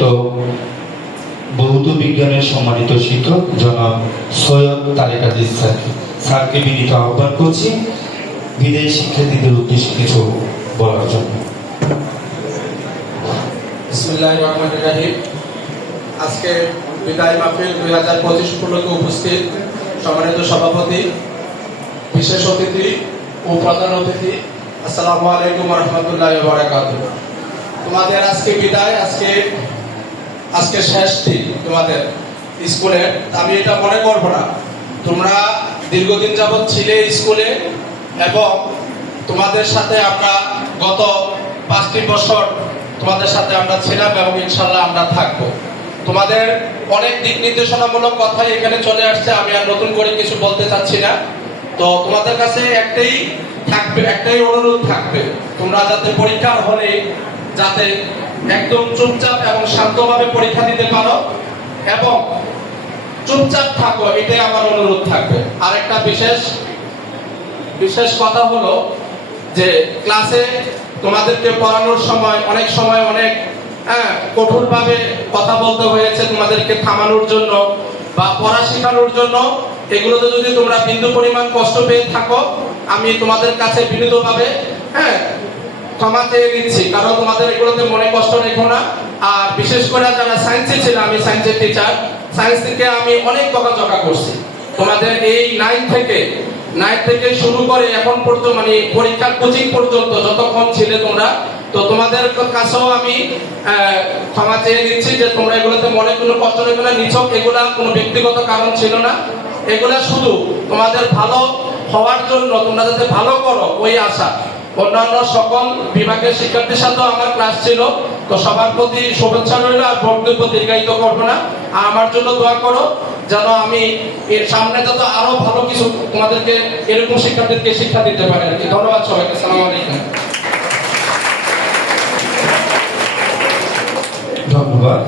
তো ভৌত বিজ্ঞানের সম্মানিত শিক্ষক জনাব সৈয়দ তারেক আজিজ স্যারকে স্যারকে বিনীত আহ্বান করছি বিদেশি শিক্ষার্থীদের উদ্দেশ্যে কিছু বলার জন্য। আজকে বিদায় মাহফিল দুই হাজার পঁচিশ উপলক্ষে উপস্থিত সম্মানিত সভাপতি, বিশেষ অতিথি ও প্রধান অতিথি, আসসালামু আলাইকুম রহমতুল্লাহ তোমাদের আজকে বিদায়, আজকে আজকে শেষ দিন তোমাদের স্কুলে। আমি এটা মনে করব না। তোমরা দীর্ঘদিন যাবৎ ছিলে স্কুলে এবং তোমাদের সাথে আমরা গত পাঁচটি বছর তোমাদের সাথে আমরা ছিলাম এবং ইনশাল্লাহ আমরা থাকব। তোমাদের অনেক দিক নির্দেশনামূলক কথাই এখানে চলে আসছে, আমি আর নতুন করে কিছু বলতে চাচ্ছি না। তো তোমাদের কাছে একটাই থাকবে, একটাই অনুরোধ থাকবে, তোমরা যাতে পরীক্ষার হলে যাতে একদম চুপচাপ এবং শান্তভাবে পরীক্ষা দিতে পারো এবং চুপচাপ থাকো, এটাই আমার অনুরোধ থাকবে। আরেকটা বিশেষ বিশেষ কথা হলো যে ক্লাসে তোমাদেরকে পড়ানোর সময়, অনেক সময় অনেক হ্যাঁ কঠোরভাবে কথা বলতে হয়েছে তোমাদেরকে থামানোর জন্য বা পড়া শেখানোর জন্য। এগুলোতে যদি তোমরা বিন্দু পরিমাণ কষ্ট পেয়ে থাকো, আমি তোমাদের কাছে বিনীতভাবে হ্যাঁ ক্ষমা চেয়ে নিচ্ছি, কারণ তোমাদের এগুলোতে মনে কষ্ট রেখো না। আর বিশেষ করে যারা সায়েন্সে ছিল, আমি সায়েন্সের টিচার সায়েন্স থেকে আমি অনেক বকাঝকা করছি। তোমাদের এই নাইন থেকে নাইন থেকে শুরু করে এখন পর্যন্ত মানে পরীক্ষার কোচিং পর্যন্ত যতক্ষণ ছিলে তোমরা, তো তোমাদের কাছেও আমি ক্ষমা চেয়ে নিচ্ছি যে তোমরা এগুলোতে মনে কোনো কষ্ট রেখো না, নিছক, এগুলা কোনো ব্যক্তিগত কারণ ছিল না। এগুলা শুধু তোমাদের ভালো হওয়ার জন্য তোমরা যাতে ভালো করো, ওই আশা। অন্যান্য সকল বিভাগের শিক্ষার্থীর সাথেও আমার ক্লাস ছিল। তো সবার প্রতি শুভেচ্ছা রইল আর বক্তব্য দীর্ঘায়িত করব না। আর আমার জন্য দোয়া করো যেন আমি এর সামনে যত আরও ভালো কিছু তোমাদেরকে এরকম শিক্ষার্থীদেরকে শিক্ষা দিতে পারে আর কি। ধন্যবাদ সবাইকে। সালাম আলাইকুম। ধন্যবাদ।